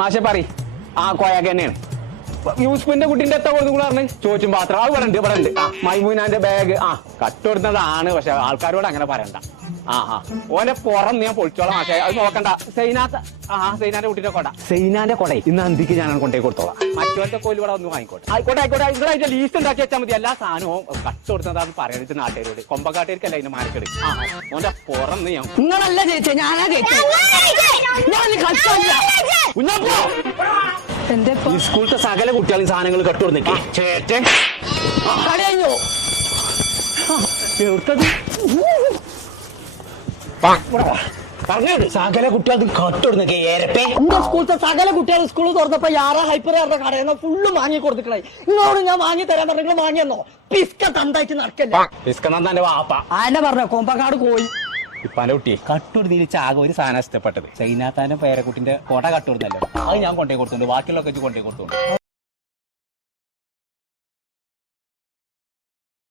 മാഷെ പറ ആ കോയാക്ക് തന്നെയാണ് യൂസ്ഫിന്റെ കുട്ടിന്റെ എത്ര കൊടുത്തു പറഞ്ഞു ചോദിച്ചും പാത്രം അത് ഇവിടെ ഉണ്ട് ആ മൈമൂനാന്റെ ബാഗ് ആ കട്ടുകൊടുത്തതാണ് പക്ഷെ ആൾക്കാരോട് അങ്ങനെ പറയണ്ട ഓനെ പുറം ഞാൻ പൊളിച്ചോളാം മാഷെ അത് നോക്കണ്ട സൈനാന്റെ കുട്ടിന്റെ കൊട സൈനാന്റെ കൊട ഇന്ന് അന്തിക്ക് ഞാൻ കൊണ്ടേ കൊടുത്തോളാം മറ്റോന്റെ കോല് ഇവിടെ ഒന്ന് വാങ്ങിക്കോട്ടെ ആയിക്കോട്ടെ അതിന്റെ ലീസ്റ്റ് ഉണ്ടാക്കി വെച്ചാൽ മതി എല്ലാ സാധനവും കട്ടുകൊടുത്തതാന്ന് പറയണിട്ട് നാട്ടുകാരോട് കൊമ്പക്കാട്ടുകാർക്കല്ല അതിന്റെ മാർക്കെട് ഓന്റെ പുറം ഞാൻ നിങ്ങളല്ല ജയിച്ചേ ഞാനാ ജയിച്ചേ എന്റെ ഈ സ്കൂളത്തെ സകല കുട്ടികളും സാധനങ്ങൾ കട്ടുകൊടുന്നിട്ടേ ചേട്ടേ കളയോ സകല കുട്ടികൾക്ക് കട്ടുകൊടുന്നേ ഏരപ്പേ എന്റെ സ്കൂളത്തെ സകല കുട്ടികൾ സ്കൂൾ തുറന്നപ്പോ യാറാ ഹൈപ്പർ കടയെന്നോ ഫുള്ള് വാങ്ങി കൊടുക്കണേ നിങ്ങളോട് ഞാൻ വാങ്ങി തരാൻ പറഞ്ഞു വാങ്ങിയെന്നോ പിസ്ക തണ്ടായിട്ട് നടക്കല്ലേ പിസ്കന്റെ വാപ്പ ആന്നെ പറഞ്ഞ കൊമ്പക്കാട് പോയി ഇപ്പാന്റെ കുട്ടി കട്ടുകൊടുത്തിരിച്ച ആകെ ഒരു സാധനം ഇഷ്ടപ്പെട്ടത് ചൈനാത്താന്റെ പേരക്കുട്ടിന്റെ കൊട കട്ടുകൊടുന്നല്ലോ അത് ഞാൻ കൊണ്ടേ കൊടുത്തോണ്ട് ബാക്കിയുള്ളൊക്കെ കൊണ്ടേ കൊടുത്തോണ്ട്